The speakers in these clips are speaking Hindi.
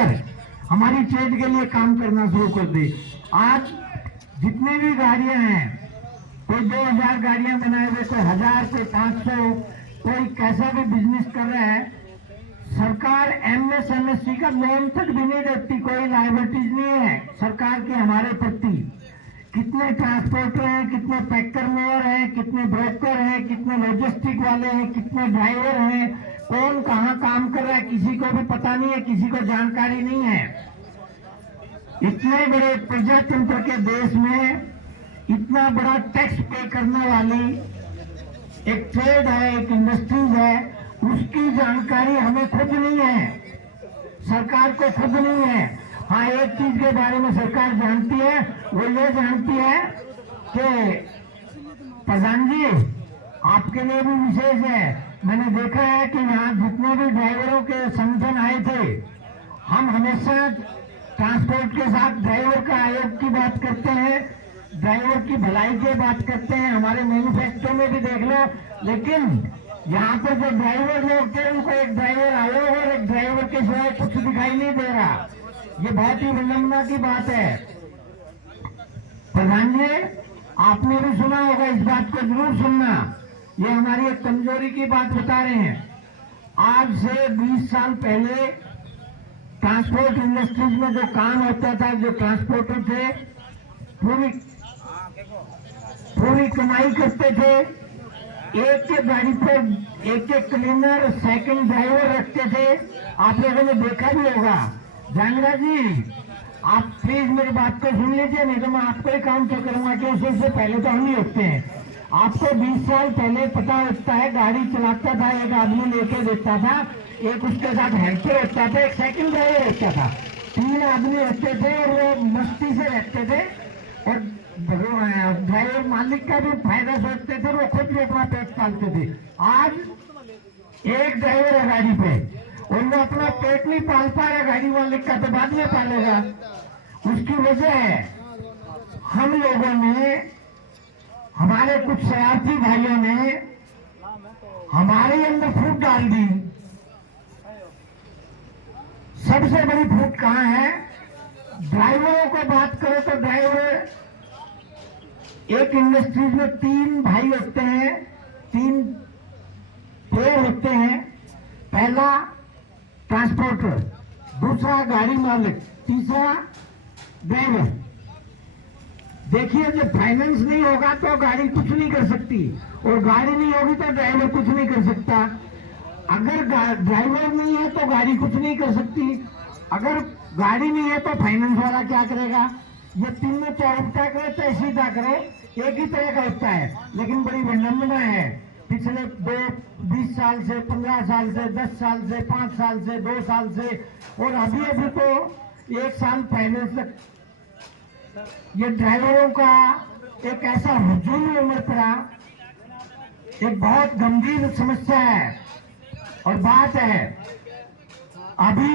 मिलकर हमारी ट्रेड के लिए काम करना शुरू कर दे। आज जितनी भी गाड़ियां हैं, कोई 2000 गाड़ियां बनाए हुए, कोई 1000, कोई 500, कोई कैसा भी बिजनेस कर रहा है, सरकार एमएसएमएससी का लोन तक भी नहीं देती। कोई लायबिलिटीज नहीं है सरकार की हमारे प्रति। कितने ट्रांसपोर्टर हैं, कितने पैकर मेयर हैं, कितने ब्रोकर हैं, कितने लॉजिस्टिक वाले हैं, कितने ड्राइवर हैं, कौन कहाँ काम कर रहा है किसी को भी पता नहीं है, किसी को जानकारी नहीं है। इतने बड़े प्रजातंत्र के देश में इतना बड़ा टैक्स पे करने वाली एक ट्रेड है, एक इंडस्ट्रीज है, उसकी जानकारी हमें खुद नहीं है, सरकार को खुद नहीं है। हाँ, एक चीज के बारे में सरकार जानती है, वो ये जानती है कि प्रधान जी आपके लिए भी विशेष है। मैंने देखा है कि यहाँ जितने भी ड्राइवरों के संगठन आए थे, हम हमेशा ट्रांसपोर्ट के साथ ड्राइवर का आयोग की बात करते हैं, ड्राइवर की भलाई की बात करते हैं, हमारे मैन्युफैक्चर में भी देख लो। लेकिन यहाँ पर जो ड्राइवर लोग थे, उनको एक ड्राइवर आयोग और एक ड्राइवर के सिवाय कुछ दिखाई नहीं दे रहा। ये बहुत ही विडंबना की बात है। प्रधान जी, आपने भी सुना होगा, इस बात को जरूर सुनना, ये हमारी एक कमजोरी की बात बता रहे हैं। आज से 20 साल पहले ट्रांसपोर्ट इंडस्ट्रीज में जो काम होता था, जो ट्रांसपोर्टर थे पूरी कमाई करते थे। एक एक गाड़ी पर एक एक क्लीनर, सेकंड ड्राइवर रखते थे। आप लोगों ने देखा भी होगा। जांगरा जी, आप प्लीज मेरी बात को सुन लीजिए, नहीं तो मैं आपको ही काम तो करूंगा कि उससे पहले तो हम ही होते हैं। आपको 20 साल पहले पता होता है, गाड़ी चलाता था एक आदमी लेके देता था, एक उसके साथ हेल्पर होता था, एक सेकंड ड्राइवर होता था, 3 आदमी होते थे और वो मस्ती से रहते थे और ड्राइवर मालिक का भी फायदा सोचते थे, वो खुद भी अपना पेट पालते थे। आज एक ड्राइवर है गाड़ी पे और वो अपना पेट नहीं पाल पा रहा, गाड़ी मालिक का तो बाद में पालेगा। उसकी वजह है हम लोगों ने, हमारे कुछ शरारती भाइयों ने हमारे अंदर फूट डाल दी। सबसे बड़ी फूट कहां है? ड्राइवरों को बात करो तो ड्राइवर, एक इंडस्ट्रीज में 3 भाई होते हैं, 3 पेड़ होते हैं। पहला ट्रांसपोर्टर, दूसरा गाड़ी मालिक, तीसरा ड्राइवर। देखिए, जब फाइनेंस नहीं होगा तो गाड़ी कुछ नहीं कर सकती और गाड़ी नहीं होगी तो ड्राइवर कुछ नहीं कर सकता। अगर ड्राइवर नहीं है तो गाड़ी कुछ नहीं कर सकती, अगर गाड़ी नहीं है तो फाइनेंस वाला क्या करेगा? ये तीनों चाहे उल्टा करे चाहे सीधा करे, एक ही तरह का होता है। लेकिन बड़ी विडंबना है, पिछले 20 साल से, 15 साल से, 10 साल से, 5 साल से, 2 साल से और अभी तो 1 साल पहले तक ये ड्राइवरों का एक ऐसा हुजूम उमड़ पड़ा, एक बहुत गंभीर समस्या है और बात है। अभी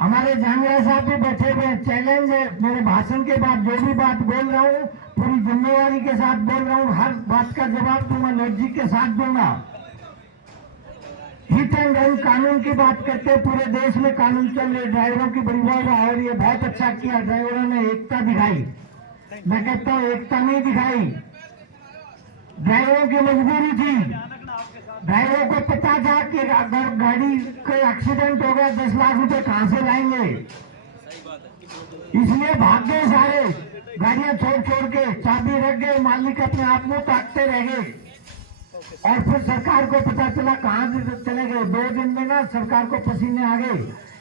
हमारे जांगरा साहब भी बैठे हुए, चैलेंज है, मेरे भाषण के बाद जो भी बात बोल रहा हूँ पूरी जिम्मेवारी के साथ बोल रहा हूँ, हर बात का जवाब दूंगा, लॉजिक के साथ दूंगा। हिट एंड रन कानून की बात करते, पूरे देश में कानून चल रहे, ड्राइवरों की बड़ी वाह और ये बहुत अच्छा किया, ड्राइवरों ने एकता दिखाई। मैं कहता हूँ एकता नहीं दिखाई, ड्राइवरों की मजबूरी थी। ड्राइवरों को पता था कि अगर गाड़ी कोई एक्सीडेंट हो गया 10 लाख रुपए कहां से लाएंगे, इसलिए भाग गए सारे, गाड़ियां छोड़ के चाबी रख गए, मालिक अपने आप में ताकते रह गए। और फिर सरकार को पता चला, कहां से चले गए 2 दिन में ना सरकार को पसीने आ गए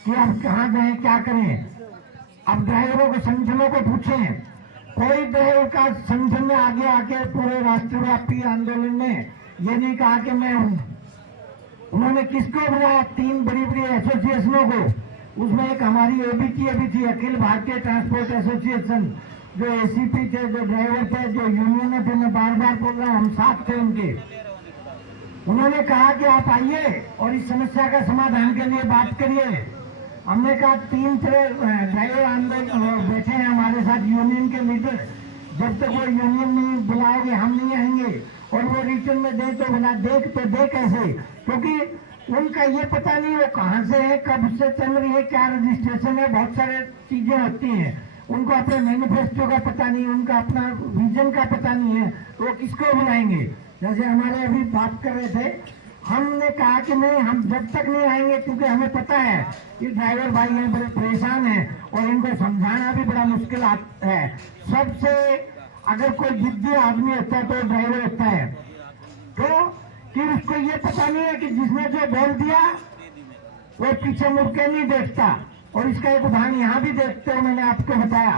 कि अब कहां जाएं, क्या करें। अब ड्राइवरों के संगठनों को पूछें, कोई ड्राइवर का संगठन में आगे आके पूरे राष्ट्रव्यापी आंदोलन में ये नहीं कहा कि मैं हूं। उन्होंने किसको बुलाया? 3 बड़ी एसोसिएशनों को, उसमें एक हमारी एबीटी अभी थी, अखिल भारतीय ट्रांसपोर्ट एसोसिएशन, जो एसीपी थे, जो ड्राइवर थे, जो यूनियन थे, मैं बार बार बोल रहा हूं, हम साथ थे उनके। उन्होंने कहा कि आप आइए और इस समस्या का समाधान के लिए बात करिए। हमने कहा 3 ड्राइवर आंदोलन बैठे हैं हमारे साथ, यूनियन के लीडर, जब तक वो यूनियन नहीं बुलाओगे हम नहीं आएंगे। और वो रिटर्न में दे तो बोला, देख तो दे कैसे, क्योंकि उनका ये पता नहीं वो कहाँ से है, कब से चल रही है, क्या रजिस्ट्रेशन है, बहुत सारे चीजें होती हैं। उनको अपने मैनिफेस्टो का पता नहीं, उनका अपना विजन का पता नहीं है, तो वो किसको बुलाएंगे। जैसे हमारे अभी बात कर रहे थे, हमने कहा कि नहीं, हम जब तक नहीं आएंगे, क्योंकि हमें पता है कि ड्राइवर भाई हैं बड़े परेशान हैं और इनको समझाना भी बड़ा मुश्किल है। सबसे अगर कोई जिद्दी आदमी होता है तो ड्राइवर होता है, तो कि उसको ये पता नहीं है कि जिसने जो बोल दिया वो पीछे मुड़ के नहीं देखता। और इसका एक उदाहरण यहाँ भी देखते हो, मैंने आपको बताया,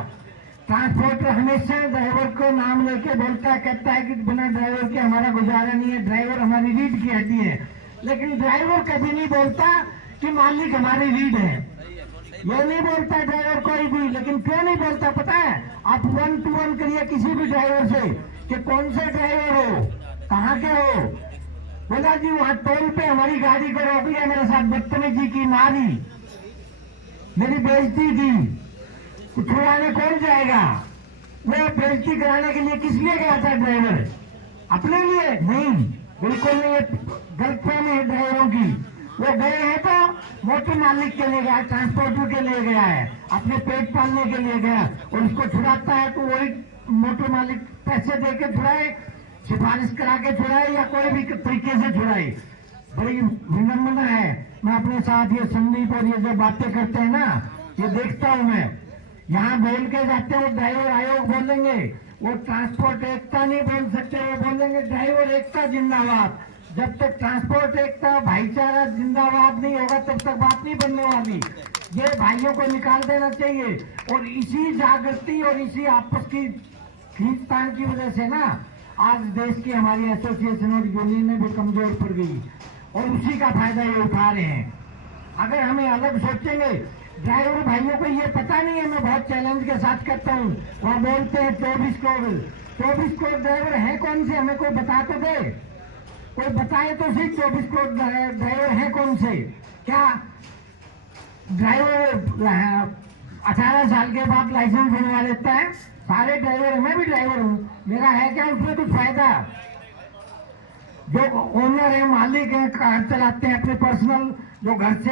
ट्रांसपोर्टर हमेशा ड्राइवर को नाम लेके बोलता है, कहता है कि बिना ड्राइवर के हमारा गुजारा नहीं है, ड्राइवर हमारी रीढ़ की हड्डी है। लेकिन ड्राइवर कभी नहीं बोलता कि मालिक हमारी रीढ़ है, ये नहीं बोलता ड्राइवर कोई भी। लेकिन क्यों नहीं बोलता पता है? आप 1 to 1 करिए किसी भी ड्राइवर से कि कौन से ड्राइवर हो, कहाँ के हो। बोला जी वहां टोल पे हमारी गाड़ी को रोक लिया, मेरे साथ बदतमीजी की, मारी, मेरी बेइज्जती की, तो छुड़ाने कौन जाएगा? वो बेइज्जती कराने के लिए किस लिए गया था ड्राइवर? अपने लिए नहीं, बिल्कुल नहीं। गलतफहमी है ड्राइवरों की। वो गए हैं तो मोटर मालिक के लिए गया, ट्रांसपोर्टर के लिए गया है, अपने पेट पालने के लिए गया, और उसको छुड़ाता है तो वही मोटर मालिक पैसे दे के छुड़ाए, सिफारिश करा के छुड़ाए या कोई भी तरीके से छुड़ाए। बड़ी विनम्रता है। मैं अपने साथ ये संदीप और ये जो बातें करते हैं ना, ये देखता हूँ मैं, यहाँ बोल के जाते हैं वो ड्राइवर आयोग बोलेंगे, वो ट्रांसपोर्ट एकता नहीं बोल सकते, वो बोलेंगे ड्राइवर एकता जिंदाबाद। जब तक ट्रांसपोर्ट एकता भाईचारा जिंदाबाद नहीं होगा तब तक बात नहीं बनने वाली। ये भाइयों को निकाल देना चाहिए। और इसी जागृति और इसी आपस की खींचतान की वजह से ना आज देश की हमारी एसोसिएशन और यूनियन भी कमजोर पड़ गई, और उसी का फायदा ये उठा रहे हैं। अगर हमें अलग सोचेंगे, ड्राइवर भाइयों को ये पता नहीं है, मैं बहुत चैलेंज के साथ कहता हूँ, वहाँ बोलते हैं 24 करोड़ ड्राइवर है कौन से, हमें कोई बता तो दे, कोई बताए तो सही 24 करोड़ ड्राइवर है कौन से। क्या ड्राइवर 18 साल के बाद लाइसेंस बनवा लेता है? सारे ड्राइवर, मैं भी ड्राइवर हूँ, मेरा है क्या उसमें कुछ फायदा? जो ओनर है, मालिक है, कार चलाते हैं अपने पर्सनल, जो घर से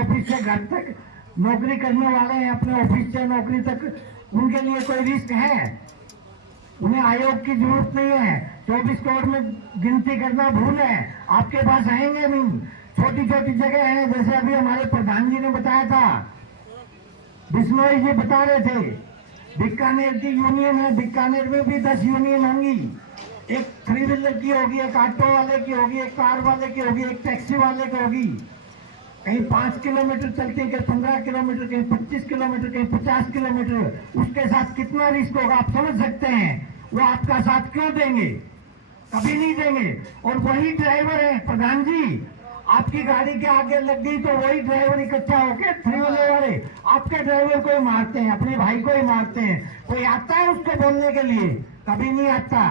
ऑफिस से घर तक नौकरी करने वाले हैं, अपने ऑफिस से नौकरी तक, उनके लिए कोई रिस्क है? उन्हें आयोग की जरूरत नहीं है। 24 करोड़ में गिनती करना भूल है, आपके पास आएंगे नहीं। छोटी छोटी जगह है, जैसे अभी हमारे प्रधान जी ने बताया था, बिश्नोई जी बता रहे थे, बीकानेर की यूनियन है, बीकानेर में भी 10 यूनियन होंगी। एक 3 व्हीलर की होगी, एक ऑटो वाले की होगी, एक कार वाले की होगी, एक टैक्सी वाले की होगी। कहीं 5 किलोमीटर चलते हैं, कहीं 15 किलोमीटर, कहीं 25 किलोमीटर, कहीं 50 किलोमीटर। उसके साथ कितना रिस्क होगा आप समझ सकते हैं। वो आपका साथ क्यों देंगे? कभी नहीं देंगे। और वही ड्राइवर है, प्रधान जी आपकी गाड़ी के आगे लग गई तो वही ड्राइवर इकट्ठा होके 3 व्हीलर वाले आपके ड्राइवर को ही मारते हैं, अपने भाई को ही मारते हैं। कोई आता है उसको बोलने के लिए? कभी नहीं आता,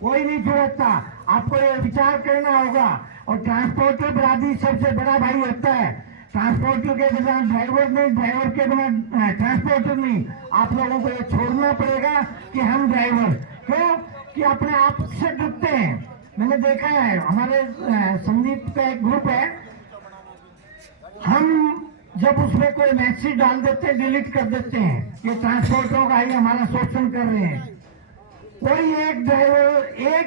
कोई नहीं छुड़ाता। आपको ये विचार करना होगा। और ट्रांसपोर्टर बरादरी सबसे बड़ा भाई होता है। ट्रांसपोर्टर के बिना ड्राइवर नहीं, ड्राइवर के बिना ट्रांसपोर्टर नहीं। आप लोगों को ये छोड़ना पड़ेगा कि हम ड्राइवर, क्यों कि अपने आप से डरते हैं। मैंने देखा है, हमारे संदीप का एक ग्रुप है, हम जब उसमें कोई मैसेज डाल देते हैं डिलीट कर देते हैं, ये ट्रांसपोर्टरों का ही हमारा शोषण कर रहे हैं। कोई एक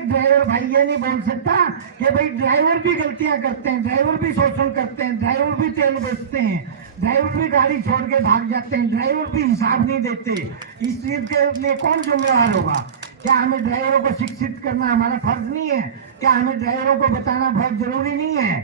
ड्राइवर भाई ये नहीं बोल सकता कि भाई ड्राइवर भी गलतियां करते हैं, ड्राइवर भी शोषण करते हैं, ड्राइवर भी तेल बेचते हैं, ड्राइवर भी गाड़ी छोड़ के भाग जाते हैं, ड्राइवर भी हिसाब नहीं देते। इस चीज के लिए कौन जिम्मेवार होगा? क्या हमें ड्राइवरों को शिक्षित करना हमारा फर्ज नहीं है? क्या हमें ड्राइवरों को बताना बहुत जरूरी नहीं है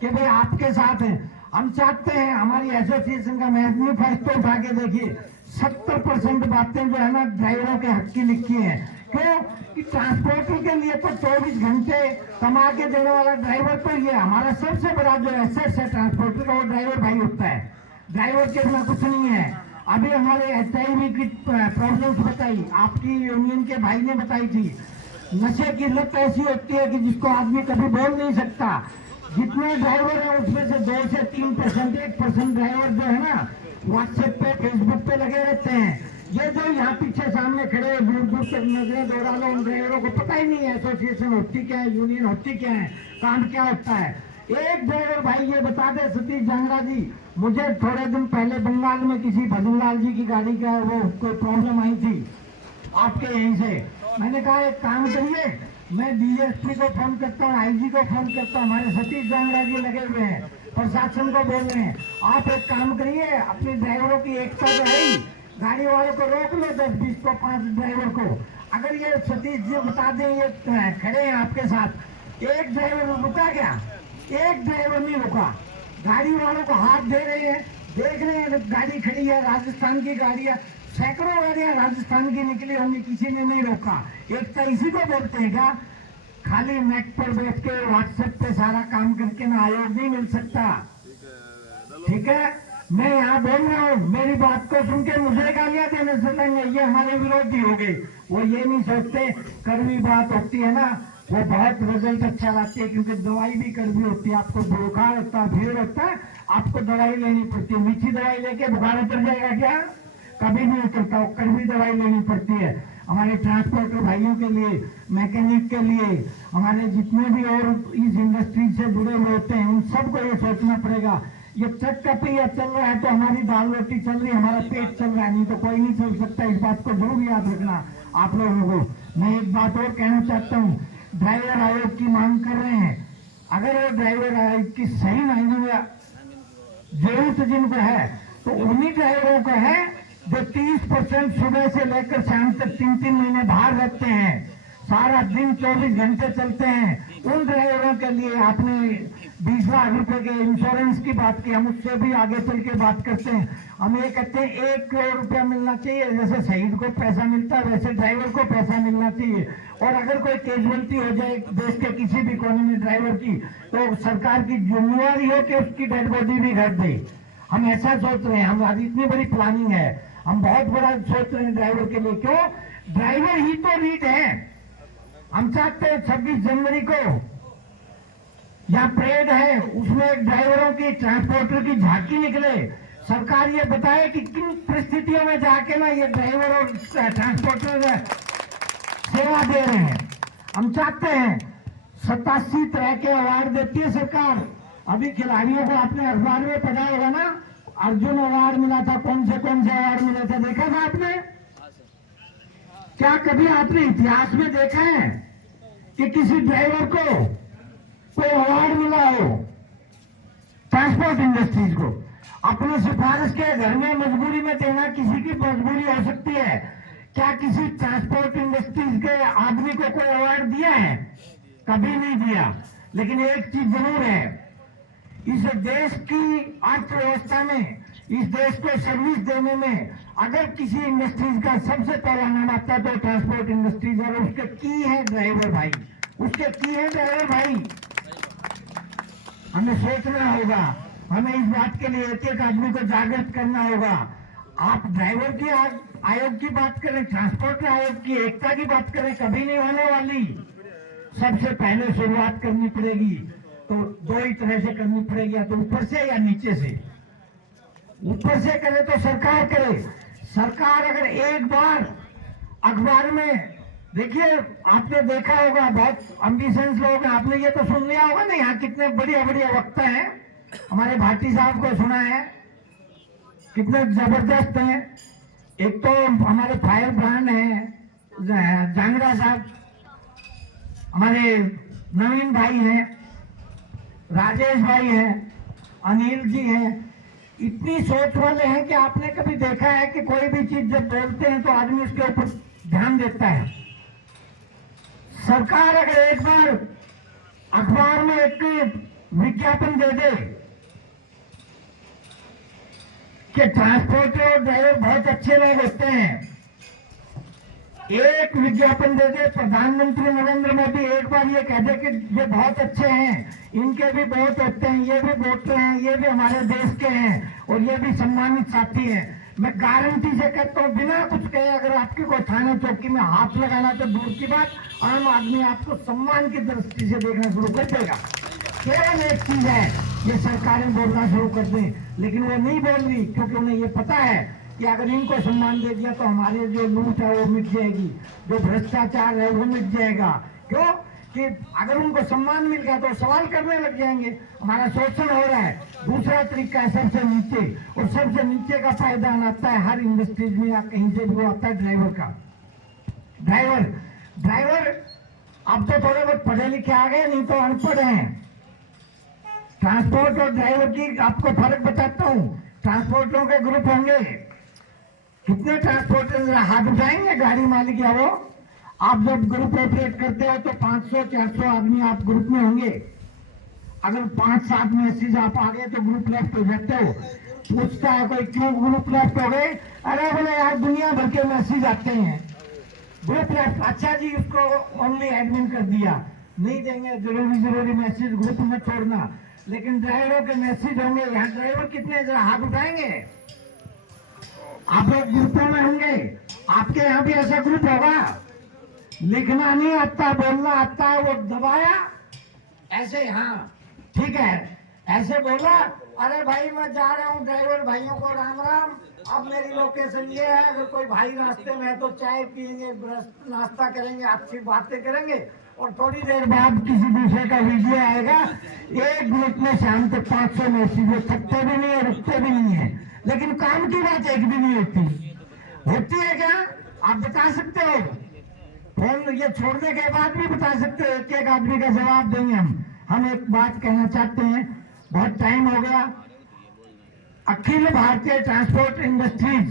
कि भाई आपके साथ है? हम चाहते हैं, हमारी एसोसिएशन का मैनिफेस्टो उठा के देखिए, 70% बातें जो है ना ड्राइवरों के हक की लिखी है। क्यों कि ट्रांसपोर्टर के लिए तो 24 घंटे कमा के देने वाला ड्राइवर, तो ये हमारा सबसे बड़ा जो एसेट है ट्रांसपोर्टर का, वो ड्राइवर भाई होता है। ड्राइवर के बिना कुछ नहीं है। अभी हमारे HIV की प्रॉब्लम्स बताई, आपकी यूनियन के भाई ने बताई थी। नशे की लत ऐसी होती है कि जिसको आदमी कभी बोल नहीं सकता। जितने ड्राइवर हैं उसमें से 2 से 3%, 1% ड्राइवर जो है ना व्हाट्सएप पे, फेसबुक पे लगे रहते हैं। ये जो यहाँ पीछे सामने खड़े दूर दूर तक नजरें दौड़ा लो, उन ड्राइवरों को पता ही नहीं है एसोसिएशन होती क्या है, यूनियन होती क्या है, काम क्या होता है। एक ड्राइवर भाई ये बता दे सतीश जांगड़ा जी, मुझे थोड़े दिन पहले बंगाल में किसी भजनलाल जी की गाड़ी का वो कोई प्रॉब्लम आई थी आपके यहीं से। मैंने कहा एक काम करिए, मैं डीएसपी को फोन करता हूँ, आईजी को फोन करता हूँ, हमारे सतीश जांगड़ा जी लगे हुए हैं, प्रशासन को बोल रहे हैं, आप एक काम करिए, अपने ड्राइवरों की एकता तो है ही, गाड़ी वालों को रोक लो 10-20 को, 5 ड्राइवर को। अगर ये सतीश जी बता दें, ये खड़े हैं आपके साथ, एक ड्राइवर रुका क्या? एक ड्राइवर नहीं रुका, गाड़ी वालों को हाथ दे रहे हैं, देख रहे हैं गाड़ी खड़ी है, राजस्थान की गाड़ियां, सैकड़ों गाड़ियां राजस्थान की निकली होंगी, किसी ने नहीं रोका। एकता इसी को बोलते हैं क्या? खाली नेट पर बैठ के व्हाट्सएप पे सारा काम करके ना आयोग नहीं मिल सकता। ठीक है, मैं यहाँ बोल रहा हूँ, मेरी बात को सुन के मुझे गालियां देने से लेंगे, ये हमारे विरोधी हो गए। वो ये नहीं सोचते, कड़वी बात होती है ना, वो बहुत रिजल्ट अच्छा लाती है, क्योंकि दवाई भी कड़वी होती है। आपको बुखार होता है, भीड़ होता है, आपको दवाई लेनी पड़ती है। मीठी दवाई लेके बुखार उतर जाएगा क्या? कभी नहीं उतरता, कड़वी दवाई लेनी पड़ती है। हमारे ट्रांसपोर्टर भाइयों के लिए, मैकेनिक के लिए, हमारे जितने भी और इस इंडस्ट्री से जुड़े हुए होते हैं, उन सबको ये सोचना पड़ेगा, ये ट्रक का पहिया चल रहा है तो हमारी दाल रोटी चल रही है, हमारा पेट चल रहा है, नहीं तो कोई नहीं चल सकता। इस बात को जरूर याद रखना आप लोगों को। मैं एक बात और कहना चाहता हूँ, ड्राइवर आयोग की मांग कर रहे हैं, अगर वो ड्राइवर आयोग की सही मायने में जरूरत जिनको है, तो उन्हीं ड्राइवरों को है जो 30% सुबह से लेकर शाम तक 3-3 महीने बाहर रहते हैं, सारा दिन 24 घंटे चलते हैं। उन ड्राइवरों के लिए आपने 20 लाख रुपए के इंश्योरेंस की बात की, हम उससे भी आगे चल के बात करते हैं। हम ये कहते हैं 1 करोड़ रुपया मिलना चाहिए, जैसे शहीद को पैसा मिलता है वैसे ड्राइवर को पैसा मिलना चाहिए। और अगर कोई कैजुअलिटी हो जाए देश के किसी भी कोने में ड्राइवर की, तो सरकार की जिम्मेवारी हो कि उसकी डेड बॉडी भी घर दे। हम ऐसा सोच रहे हैं, हमारी इतनी बड़ी प्लानिंग है, हम बहुत बड़ा सोच रहे हैं ड्राइवर के लिए। क्यों? ड्राइवर ही तो लीड है। हम चाहते हैं 26 जनवरी को यहाँ परेड है, उसमें ड्राइवरों की, ट्रांसपोर्टर की झांकी निकले, सरकार ये बताए कि किन परिस्थितियों में जाके ना ये ड्राइवर और ट्रांसपोर्टर सेवा दे रहे हैं। हम चाहते हैं 87 तरह के अवार्ड देती है सरकार। अभी खिलाड़ियों को आपने अखबार में पढ़ा होगा ना, अर्जुन अवार्ड मिला था, कौन से अवार्ड मिला था, देखा था आपने? क्या कभी आपने इतिहास में देखा है कि किसी ड्राइवर को कोई अवार्ड मिला हो? ट्रांसपोर्ट इंडस्ट्रीज को अपनी सिफारिश के घर में मजबूरी में देना किसी की मजबूरी हो सकती है। क्या किसी ट्रांसपोर्ट इंडस्ट्रीज के आदमी को कोई अवार्ड दिया है? कभी नहीं दिया। लेकिन एक चीज जरूर है, इस देश की अर्थव्यवस्था में, इस देश को सर्विस देने में अगर किसी इंडस्ट्रीज का सबसे पहला नाम आता है तो ट्रांसपोर्ट इंडस्ट्रीज, और उसके की है ड्राइवर भाई, उसके की है ड्राइवर भाई। हमें सोचना होगा, हमें इस बात के लिए एक एक आदमी को जागृत करना होगा। आप ड्राइवर की आयोग की बात करें, ट्रांसपोर्ट आयोग की एकता की बात करें, कभी नहीं होने वाली। सबसे पहले शुरुआत करनी पड़ेगी, तो दो ही तरह से करनी पड़ेगी, या तो ऊपर से या नीचे से। ऊपर से करे तो सरकार करे। सरकार अगर एक बार अखबार में, देखिए आपने देखा होगा, बहुत एम्बिशियस लोग हैं, आपने ये तो सुन लिया होगा ना, यहाँ कितने बढ़िया बढ़िया वक्ता हैं। हमारे भाटी साहब को सुना है, कितने जबरदस्त हैं। एक तो हमारे फायर ब्रांड हैं जांगड़ा साहब, हमारे नवीन भाई हैं, राजेश भाई हैं, अनिल जी हैं। इतनी सोच वाले हैं कि आपने कभी देखा है कि कोई भी चीज जब बोलते हैं तो आदमी उसके ऊपर ध्यान देता है। सरकार अगर एक बार अखबार में एक विज्ञापन दे दे कि ट्रांसपोर्टर और ड्राइवर बहुत अच्छे लोग होते हैं, एक विज्ञापन दे दे, प्रधानमंत्री नरेंद्र मोदी एक बार ये कह दे कि ये बहुत अच्छे हैं, इनके भी बहुत होते हैं, ये भी वोटर हैं, ये भी हमारे देश के हैं और ये भी सम्मानित साथी हैं, मैं गारंटी से कहता हूँ, बिना कुछ कहे अगर आपके कोई थाना चौकी में हाथ लगाना तो दूर की बात, आम आदमी आपको सम्मान की दृष्टि से देखना शुरू कर देगा। केवल एक चीज है, ये सरकारें बोलना शुरू कर दें, लेकिन वो नहीं बोल रही, क्योंकि उन्हें ये पता है कि अगर इनको सम्मान दे दिया तो हमारे जो लूट है वो मिट जाएगी, जो भ्रष्टाचार है वो मिट जाएगा। क्यों? कि अगर उनको सम्मान मिल गया तो सवाल करने लग जाएंगे, हमारा शोषण हो रहा है। दूसरा तरीका है सबसे नीचे, और सबसे नीचे का पायदान आता है हर इंडस्ट्रीज में या कहीं से भी वो आता है ड्राइवर का। ड्राइवर अब तो थोड़े बहुत पढ़े लिखे आ गए, नहीं तो अनपढ़ हैं। ट्रांसपोर्ट और ड्राइवर की आपको फर्क बताता हूँ। ट्रांसपोर्टरों के ग्रुप होंगे, कितने ट्रांसपोर्टर हाथ उठाएंगे गाड़ी मालिक या वो। आप जब ग्रुप ऑपरेट करते हो तो 500-400 आदमी आप ग्रुप में होंगे। अगर 5-7 मैसेज आप आ गए तो ग्रुप लेफ्ट हो जाते हो। पूछता है कोई क्यों ग्रुप लेफ्ट हो गए, अरे बोले यार दुनिया भर के मैसेज आते हैं, ग्रुप लेफ्ट। अच्छा जी, उसको ओनली एडमिन कर दिया, नहीं देंगे जरूरी मैसेज ग्रुप में छोड़ना। लेकिन ड्राइवरों के मैसेज होंगे, यहाँ ड्राइवर कितने जरा हाथ उठाएंगे। आप लोग ग्रुपों में होंगे, आपके यहाँ भी ऐसा ग्रुप होगा। लिखना नहीं आता, बोलना आता है, वो दबाया ऐसे, हाँ ठीक है, ऐसे बोला, अरे भाई मैं जा रहा हूँ, ड्राइवर भाइयों को राम राम, अब मेरी लोकेशन ये है, अगर कोई भाई रास्ते में है तो चाय पियेंगे, नाश्ता करेंगे, अच्छी बातें करेंगे, और थोड़ी देर बाद किसी दूसरे का वीडियो आएगा। एक ग्रुप में शाम तक 500 मैसेज, थकते भी नहीं है, रुकते भी नहीं है, लेकिन काम की बात एक भी नहीं होती है क्या? आप बता सकते हो? फोन ये छोड़ने के बाद भी बता सकते हो, एक एक आदमी का जवाब देंगे हम एक बात कहना चाहते हैं, बहुत टाइम हो गया। Akhil Bharatiya transport industries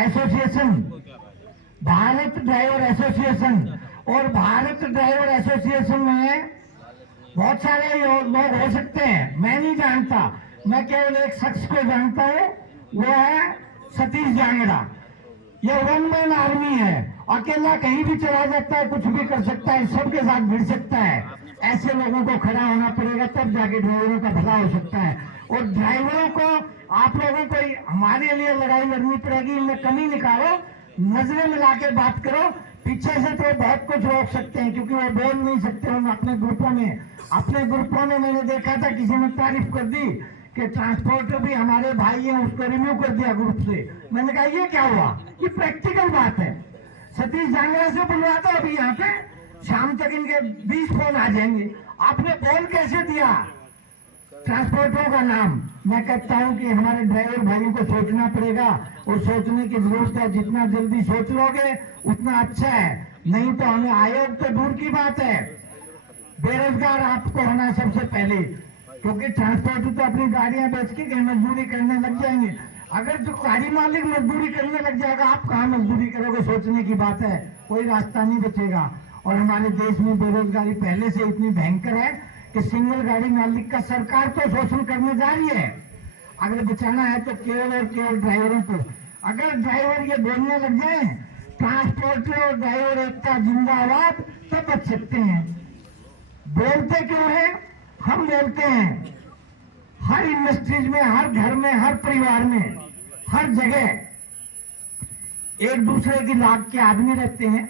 association, Bharat driver association और भारत ड्राइवर एसोसिएशन में बहुत सारे लोग हो सकते हैं, मैं नहीं जानता, मैं केवल एक शख्स को जानता हूँ, वो है सतीश जांगड़ा। ये वन मैन आर्मी है, अकेला कहीं भी चला जाता है, कुछ भी कर सकता है, सबके साथ भिड़ सकता है। ऐसे लोगों को खड़ा होना पड़ेगा, तब जाके ड्राइवरों का भला हो सकता है। और ड्राइवरों को, आप लोगों को हमारे लिए लड़ाई लड़नी पड़ेगी, इनमें कमी निकालो, नजरें मिला के बात करो। पीछे से तो बहुत कुछ रोक सकते हैं, क्योंकि वो बोल नहीं सकते। हम अपने ग्रुपों में मैंने देखा था, किसी ने तारीफ कर दी कि ट्रांसपोर्टर भी हमारे भाई हैं, उसको रिम्यू कर दिया ग्रुप से। मैंने कहा ये क्या हुआ? ये प्रैक्टिकल बात है। सतीश जांगड़ा से बुलवा दो अभी यहाँ पे, शाम तक इनके 20 फोन आ जाएंगे। आपने बोल कैसे दिया ट्रांसपोर्टरों का नाम? मैं कहता हूँ कि हमारे ड्राइवर भाइयों को सोचना पड़ेगा, और सोचने की जरूरत है। जितना जल्दी सोच लोगे उतना अच्छा है, नहीं तो हमें आयोग तो दूर की बात है, बेरोजगार आपको होना सबसे पहले, क्योंकि ट्रांसपोर्टर तो अपनी गाड़ियां बेच के मजदूरी करने लग जाएंगे। अगर जो गाड़ी मालिक मजदूरी करने लग जाएगा, आप कहाँ मजदूरी करोगे? सोचने की बात है, कोई रास्ता नहीं बचेगा। और हमारे देश में बेरोजगारी पहले से इतनी भयंकर है कि सिंगल गाड़ी मालिक का सरकार तो शोषण करने जा रही है। अगर बचाना है तो केवल और केवल ड्राइवरों को। अगर ड्राइवर ये बोलने लग जाए ट्रांसपोर्टर और ड्राइवर एकता जिंदाबाद, तब बच सकते हैं। बोलते क्यों है? हम बोलते हैं हर इंडस्ट्रीज में, हर घर में, हर परिवार में, हर जगह एक दूसरे की लाग के आदमी रहते हैं,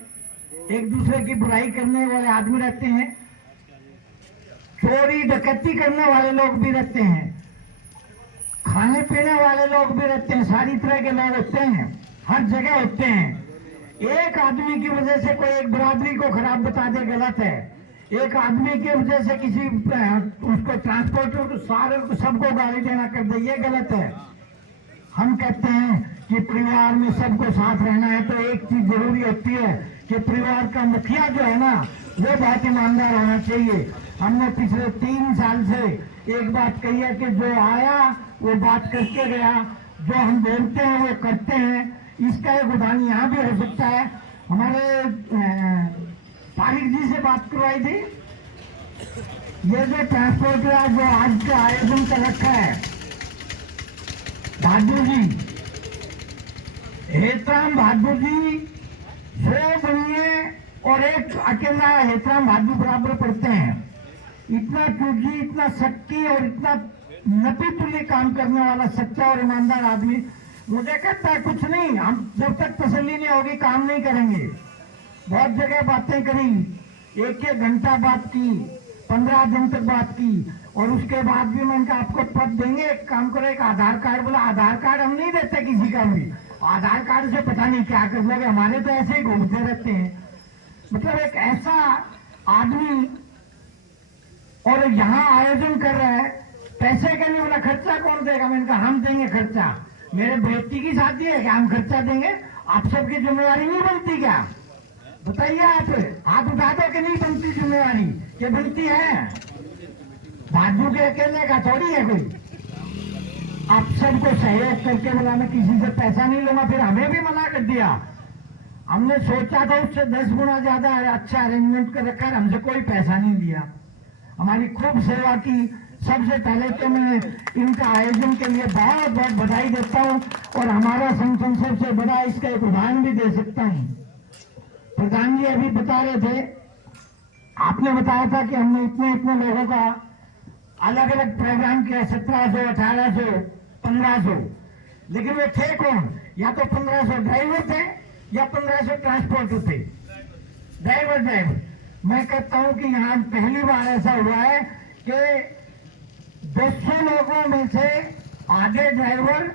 एक दूसरे की बुराई करने वाले आदमी रहते हैं, चोरी डकैती करने वाले लोग भी रहते हैं, खाने पीने वाले लोग भी रहते हैं, सारी तरह के लोग होते हैं, हर जगह होते हैं। एक आदमी की वजह से कोई एक बरादरी को खराब बता दे, गलत है। एक आदमी की वजह से किसी उसको ट्रांसपोर्टर को सारे सबको गाली देना कर दे, ये गलत है। हम कहते हैं कि परिवार में सबको साथ रहना है, तो एक चीज जरूरी होती है कि परिवार का मुखिया जो है ना, वो बहुत ईमानदार होना चाहिए। हमने पिछले 3 साल से एक बात कही है कि जो आया वो बात करके गया, जो हम बोलते हैं वो करते हैं। इसका एक उदाहरण यहाँ भी हो सकता है। हमारे तारिक जी से बात करवाई थी, ये जो ट्रांसपोर्टर जो आज का आयोजन कर रखा है, बहादुर जी, हेतराम बहादुर जी 100 बनिए और एक अकेला हेतराम बहादुर बराबर पढ़ते हैं। इतना चुजी, इतना सच्ची और इतना नपी तुल्य काम करने वाला सच्चा और ईमानदार आदमी, मुझे कहता है कुछ नहीं, हम जब तक तसल्ली नहीं होगी काम नहीं करेंगे। बहुत जगह बातें करी, 1-1 घंटा बात की, 15 दिन तक बात की, और उसके बाद भी मैंने कहा आपको पद देंगे, एक काम करो, एक आधार कार्ड। बोला आधार कार्ड हम नहीं देते किसी का भी, आधार कार्ड से पता नहीं क्या कर लोगे, हमारे तो ऐसे ही घूमते रहते हैं। मतलब एक ऐसा आदमी और यहाँ आयोजन कर रहा है, पैसे का नहीं बोला, खर्चा कौन देगा? मैंने कहा हम देंगे खर्चा, मेरे बेटी की शादी है क्या हम खर्चा देंगे? आप सबकी जिम्मेवारी नहीं बनती क्या? बताइए, आप हाथ उठा दो कि नहीं बनती जिम्मेवारी? क्या बनती है? भाजू के अकेले का थोड़ी है कोई। आप सबको सहयोग करके बोला मैं किसी से पैसा नहीं लूंगा, फिर हमें भी मना कर दिया। हमने सोचा था उससे 10 गुना ज्यादा अच्छा अरेंजमेंट कर रखा है, हमसे कोई पैसा नहीं लिया, हमारी खूब सेवा की। सबसे पहले तो मैं इनका आयोजन के लिए बहुत बहुत बधाई देता हूँ और हमारा संगठन सबसे बड़ा, इसका एक उदाहरण भी दे सकता हूँ। प्रधान जी अभी बता रहे थे, आपने बताया था कि हमने इतने इतने लोगों का अलग अलग प्रोग्राम किया, 1700, 1800, 1500, लेकिन वो थे कौन? या तो 1500 ड्राइवर थे या 1500 ट्रांसपोर्टर थे। ड्राइवर मैं कहता हूं कि यहाँ पहली बार ऐसा हुआ है कि 200 लोगों में से आधे ड्राइवर,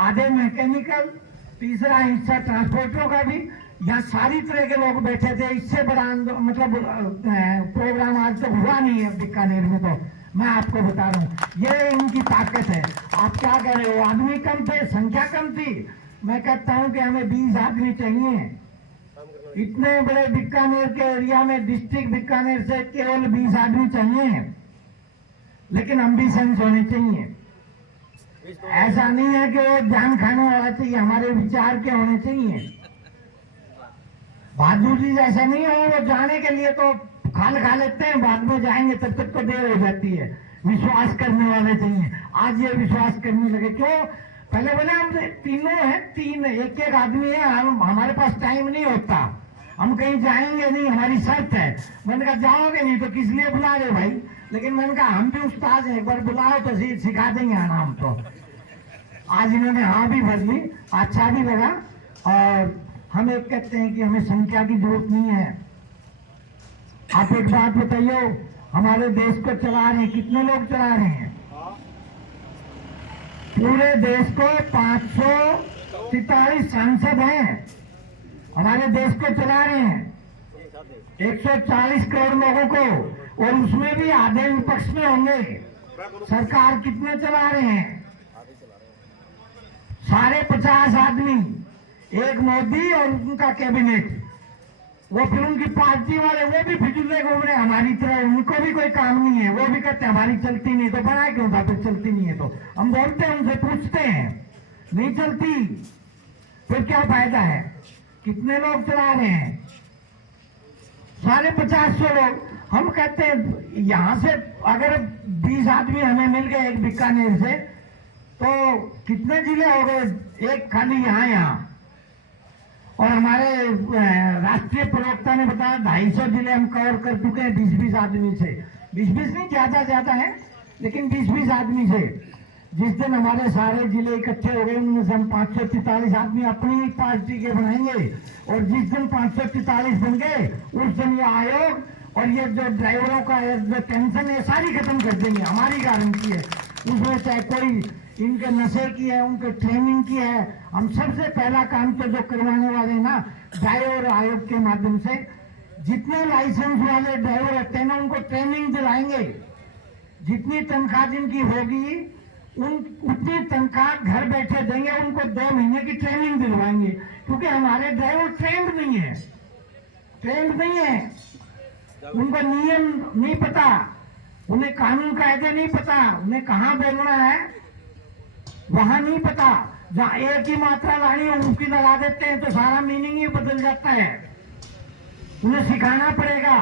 आधे मैकेनिकल, तीसरा हिस्सा ट्रांसपोर्टरों का भी, यहाँ सारी तरह के लोग बैठे थे। इससे बड़ा मतलब प्रोग्राम आज तक हुआ नहीं है बीकानेर में। तो मैं आपको बता रहा हूँ ये इनकी ताकत है। आप क्या कह रहे हो? आदमी कम थे, संख्या कम थी। मैं कहता हूँ कि हमें 20 आदमी चाहिए। इतने बड़े बीकानेर के एरिया में, डिस्ट्रिक्ट बीकानेर से केवल 20 आदमी चाहिए, लेकिन एम्बिशंस होने चाहिए। ऐसा नहीं है कि वो जान खाने वाला चाहिए, हमारे विचार के होने चाहिए। बहादुर जी जैसा नहीं है, वो जाने के लिए तो खाल खा लेते हैं, बाद में जाएंगे तब तक तो देर हो जाती है। विश्वास करने वाले चाहिए। आज ये विश्वास करने लगे, क्यों? पहले बोले हम तीनों हैं, तीन एक एक आदमी है, हमारे पास टाइम नहीं होता, हम कहीं जाएंगे नहीं, हमारी शर्त है। मैंने कहा जाओगे नहीं तो किस लिए बुला रहे भाई? लेकिन मैंने कहा हम भी उस्ताद हैं, एक बार बुलाओ तो सिखा देंगे आना हम तो। आज इन्होंने हाँ भी भर ली, अच्छा भी लगा। और हम एक कहते हैं कि हमें संख्या की जरूरत नहीं है। आप एक बात बताइए, हमारे देश को चला रहे हैं कितने लोग चला रहे हैं? पूरे देश को 543 सांसद हैं, हमारे देश को चला रहे हैं 140 करोड़ लोगों को, और उसमें भी आधे विपक्ष में होंगे। सरकार कितने चला रहे हैं? 50 आदमी, एक मोदी और उनका कैबिनेट। वो फिर उनकी पार्टी वाले वो भी फिजूले घूम रहे हमारी तरह, उनको भी कोई काम नहीं है। वो भी कहते हैं हमारी चलती नहीं, तो बनाए क्यों था? फिर चलती नहीं है तो हम बोलते हैं, उनसे पूछते हैं, नहीं चलती फिर क्या फायदा है? कितने लोग चला रहे हैं? 550 लोग। हम कहते हैं यहाँ से अगर 20 आदमी हमें मिल गए एक बीकानेर से, तो कितने जिले हो गए? एक खाली यहाँ। और हमारे राष्ट्रीय प्रवक्ता ने बताया 250 जिले हम कवर कर चुके हैं 20-20 आदमी से। 20-20 नहीं, ज्यादा है, लेकिन 20-20 आदमी से। जिस दिन हमारे सारे जिले इकट्ठे हो गए, उनमें से हम 543 आदमी अपनी ही पार्टी के बनाएंगे, और जिस दिन 543 बन गए उस दिन ये आयोग और ये जो ड्राइवरों का जो टेंशन है सारी खत्म कर देंगे, हमारी गारंटी है। उसमें चाहे कोई इनके नशे की है, उनके ट्रेनिंग की है, हम सबसे पहला काम तो जो करवाने वाले ना ड्राइवर आयोग के माध्यम से, जितने लाइसेंस वाले ड्राइवर रहते हैं ना उनको ट्रेनिंग दिलाएंगे। जितनी तनख्वाह जिनकी होगी उतनी तनख्वाह घर बैठे देंगे, उनको 2 महीने की ट्रेनिंग दिलवाएंगे, क्योंकि हमारे ड्राइवर ट्रेंड नहीं है, उनको नियम नहीं पता, उन्हें कानून कायदे नहीं पता, उन्हें कहाँ बोलना है वहां नहीं पता। जहाँ एक ही मात्रा लानी है उसकी लगा देते हैं तो सारा मीनिंग ही बदल जाता है। उन्हें सिखाना पड़ेगा,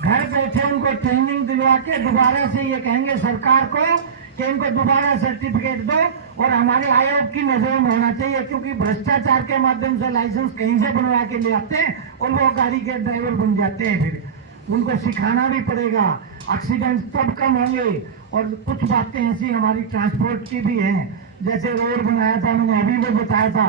घर बैठे उनको ट्रेनिंग दिलवा के दोबारा से ये कहेंगे सरकार को कि इनको दोबारा सर्टिफिकेट दो, और हमारे आयोग की नजरों में होना चाहिए, क्योंकि भ्रष्टाचार के माध्यम से लाइसेंस कहीं से बनवा के ले आते हैं और वो गाड़ी के ड्राइवर बन जाते हैं। फिर उनको सिखाना भी पड़ेगा, एक्सीडेंट तब कम होंगे। और कुछ बातें ऐसी हमारी ट्रांसपोर्ट की भी हैं, जैसे रोड बनाया था, मैंने अभी वो बताया था,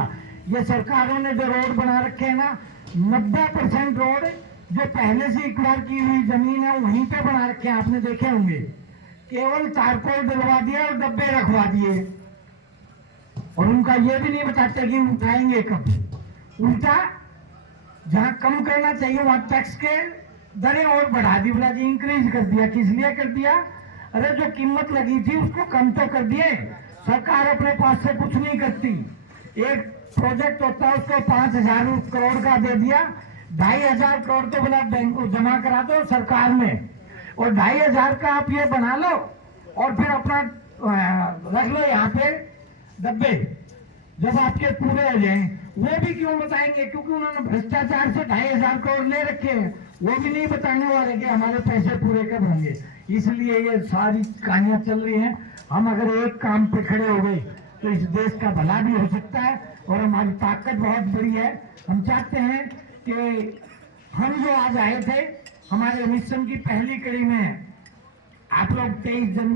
ये सरकारों ने जो रोड बना रखे हैं ना, 90% रोड जो पहले से इकरार की हुई जमीन है वहीं पे बना रखे हैं, आपने देखे होंगे। केवल तारकोल डलवा दिया और डब्बे रखवा दिए, और उनका ये भी नहीं बताते कि उठाएंगे कब। उल्टा जहां कम करना चाहिए वहां टैक्स के दरें और बढ़ा दी, बोला जी इंक्रीज कर दिया। किस लिए कर दिया? अरे जो कीमत लगी थी उसको कम तो कर दिए। सरकार अपने पास से कुछ नहीं करती। एक प्रोजेक्ट होता है उसको 5,000 करोड़ का दे दिया, 2,500 करोड़ तो बोला बैंक को जमा करा दो सरकार में, और 2,500 का आप ये बना लो और फिर अपना रख लो यहाँ पे डब्बे। जब आपके पूरे हो जाए वो भी क्यों बताएंगे? क्योंकि उन्होंने भ्रष्टाचार से 2,500 करोड़ ले रखे हैं, वो भी नहीं बताने वाले कि हमारे पैसे पूरे कब होंगे। इसलिए ये सारी कहानियां चल रही हैं। हम अगर एक काम पे खड़े हो गए तो इस देश का भला भी हो सकता है और हमारी ताकत बहुत बड़ी है। हम चाहते हैं कि हम जो आज आए थे हमारे मिशन की पहली कड़ी में आप लोग 23 जनवरी